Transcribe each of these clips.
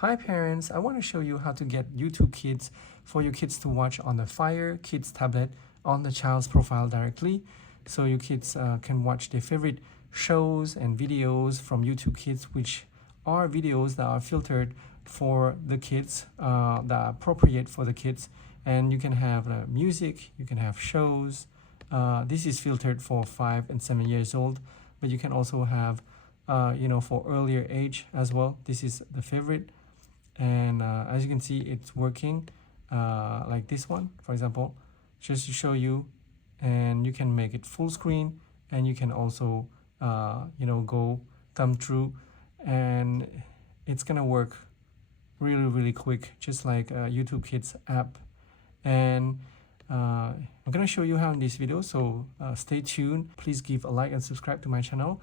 Hi parents, I want to show you how to get YouTube Kids for your kids to watch on the Fire Kids tablet on the child's profile directly. So your kids can watch their favorite shows and videos from YouTube Kids, which are videos that are filtered for the kids, that are appropriate for the kids. And you can have music, you can have shows. This is filtered for 5 and 7 years old, but you can also have for earlier age as well. This is the favorite, and as you can see, it's working like this one, for example, just to show you. And you can make it full screen, and you can also go thumb through, and it's gonna work really quick, just like YouTube Kids app. And I'm gonna show you how in this video, so stay tuned. Please give a like and subscribe to my channel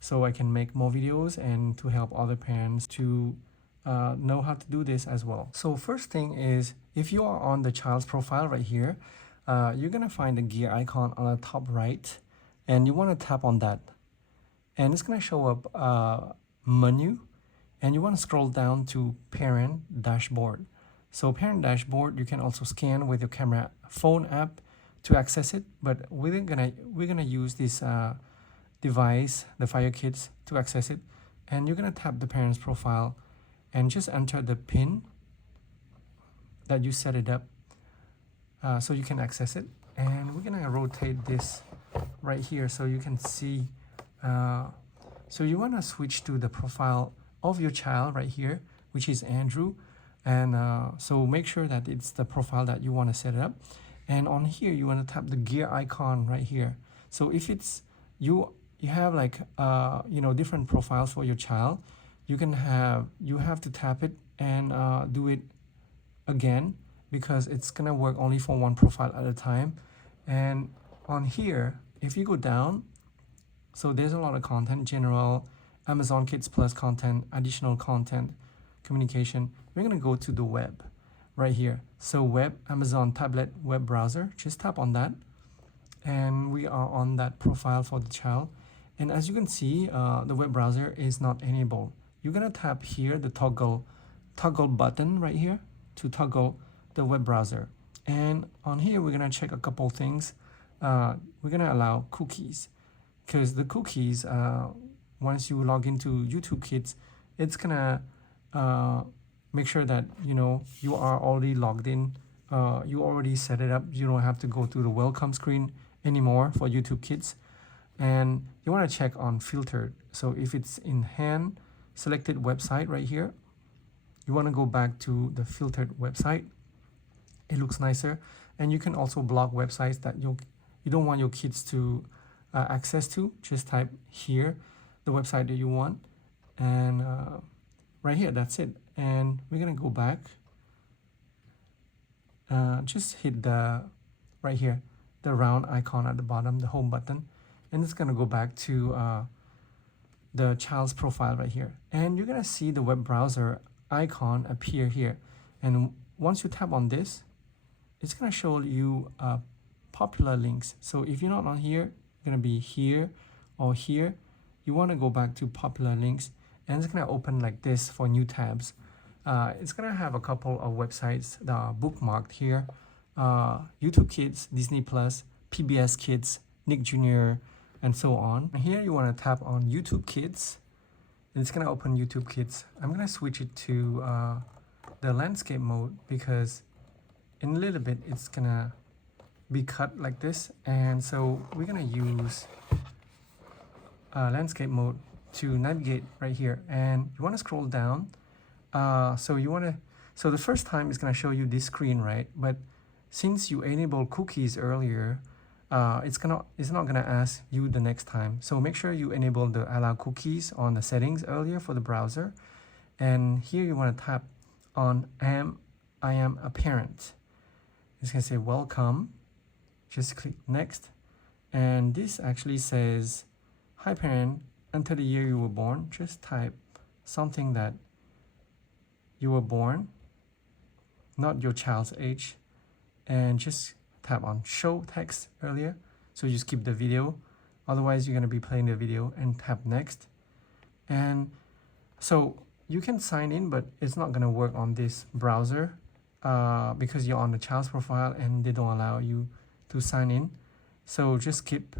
so I can make more videos and to help other parents to know how to do this as well. So first thing is, if you are on the child's profile right here, you're gonna find the gear icon on the top right, and you want to tap on that, and it's gonna show up a menu, and you want to scroll down to parent dashboard. So parent dashboard, you can also scan with your camera phone app to access it, but we're gonna use this device, the Fire Kids, to access it. And you're gonna tap the parent's profile and just enter the pin that you set it up so you can access it. And we're gonna rotate this right here so you can see. So you want to switch to the profile of your child right here, which is Andrew. And so make sure that it's the profile that you want to set it up. And on here, you want to tap the gear icon right here. So if it's you have like different profiles for your child, you have to tap it and do it again, because it's gonna work only for one profile at a time. And on here, if you go down, so there's a lot of content: general, Amazon Kids Plus content, additional content, communication. We're gonna go to the web right here. So web, Amazon tablet web browser, just tap on that, and we are on that profile for the child. And as you can see, the web browser is not enabled. You're gonna tap here the toggle button right here to toggle the web browser. And on here, we're gonna check a couple things. We're gonna allow cookies, because the cookies, once you log into YouTube Kids, it's gonna make sure that you are already logged in. You already set it up. You don't have to go to the welcome screen anymore for YouTube Kids. And you want to check on filtered. So if it's in hand selected website right here, you want to go back to the filtered website. It looks nicer. And you can also block websites that you don't want your kids to access to. Just type here the website that you want, and right here, that's it. And we're gonna go back, just hit the right here, the round icon at the bottom, the home button, and it's gonna go back to the child's profile right here. And you're gonna see the web browser icon appear here, and once you tap on this, it's gonna show you popular links. So if you're not on here, you're gonna be here or here. You want to go back to popular links, and it's gonna open like this for new tabs. It's gonna have a couple of websites that are bookmarked here: YouTube Kids, Disney Plus, PBS Kids, Nick Jr., and so on. And here you want to tap on YouTube Kids, and it's gonna open YouTube Kids. I'm gonna switch it to the landscape mode, because in a little bit it's gonna be cut like this, and so we're gonna use landscape mode to navigate right here. And you want to scroll down. So the first time it's going to show you this screen, right? But since you enabled cookies earlier, it's not going to ask you the next time. So make sure you enable the allow cookies on the settings earlier for the browser. And here you want to tap on I am a parent. It's going to say welcome. Just click next. And this actually says, hi parent, enter the year you were born. Just type something that you were born, not your child's age, and just tap on show text earlier. So you skip the video, otherwise you're going to be playing the video, and tap next. And so you can sign in, but it's not gonna work on this browser because you're on the child's profile and they don't allow you to sign in. So just skip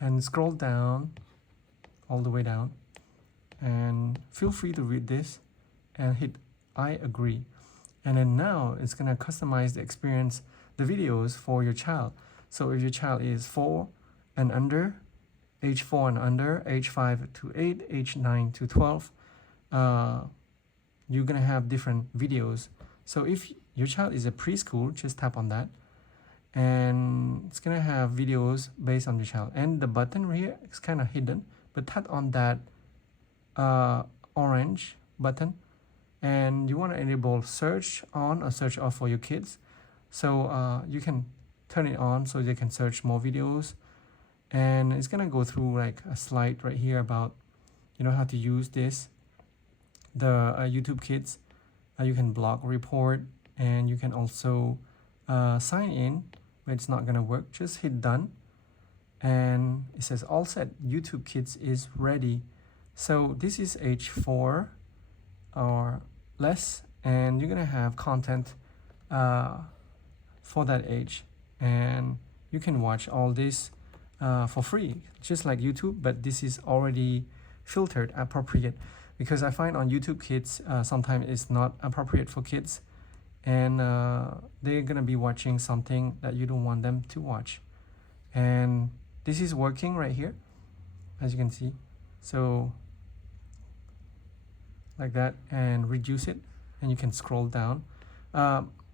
and scroll down all the way down, and feel free to read this and hit I agree. And then now it's gonna customize the experience, the videos for your child. So if your child is 4 and under, age 4 and under, age 5 to 8, age 9 to 12, you're gonna have different videos. So if your child is a preschool, just tap on that, and it's gonna have videos based on your child. And the button right here is kind of hidden, but tap on that orange button, and you want to enable search on or search off for your kids. So you can turn it on so they can search more videos, and it's gonna go through like a slide right here about how to use this, the YouTube Kids. You can block, report, and you can also sign in, but it's not gonna work. Just hit done, and it says all set, YouTube Kids is ready. So this is age 4 or less, and you're gonna have content for that age, and you can watch all this for free, just like YouTube, but this is already filtered appropriate, because I find on YouTube Kids sometimes it's not appropriate for kids, and they're gonna be watching something that you don't want them to watch. And this is working right here, as you can see. So like that, and reduce it, and you can scroll down.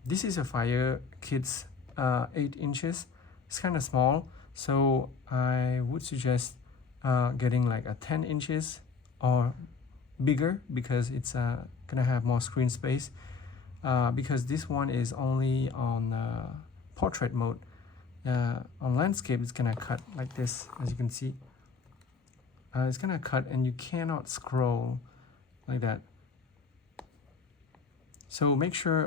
This is a Fire Kids 8 inches. It's kind of small, so I would suggest getting like a 10 inches or bigger, because it's gonna have more screen space, because this one is only on portrait mode. On landscape it's gonna cut like this, as you can see. It's gonna cut, and you cannot scroll like that. So make sure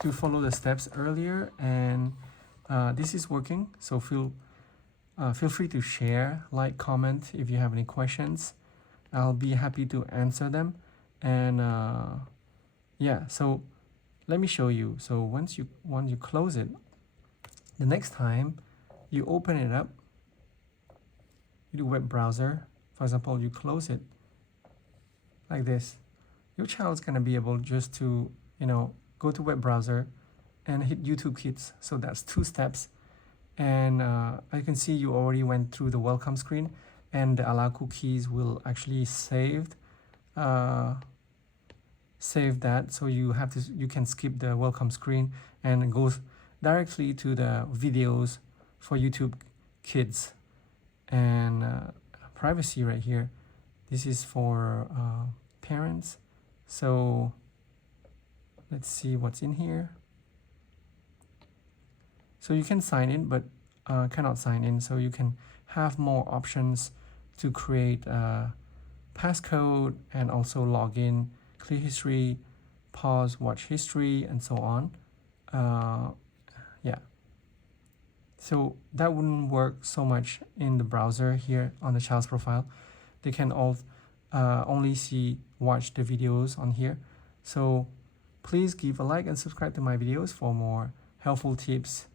to follow the steps earlier, and this is working. So feel free to share, like, comment if you have any questions. I'll be happy to answer them. And yeah, so let me show you. So once you close it, the next time you open it up, you do web browser, for example, you close it like this, your child's gonna be able just to go to web browser and hit YouTube Kids. So that's 2 steps. And I can see you already went through the welcome screen, and the allow cookies will actually save that. So you can skip the welcome screen and go directly to the videos for YouTube Kids. And privacy right here, this is for parents. So let's see what's in here. So you can sign in, but cannot sign in. So you can have more options to create a passcode, and also log in, clear history, pause, watch history, and so on. Yeah. So that wouldn't work so much in the browser here on the child's profile. They can all only watch the videos on here. So please give a like and subscribe to my videos for more helpful tips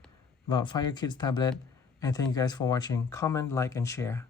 about Fire Kids tablet. And thank you guys for watching. Comment, like, and share.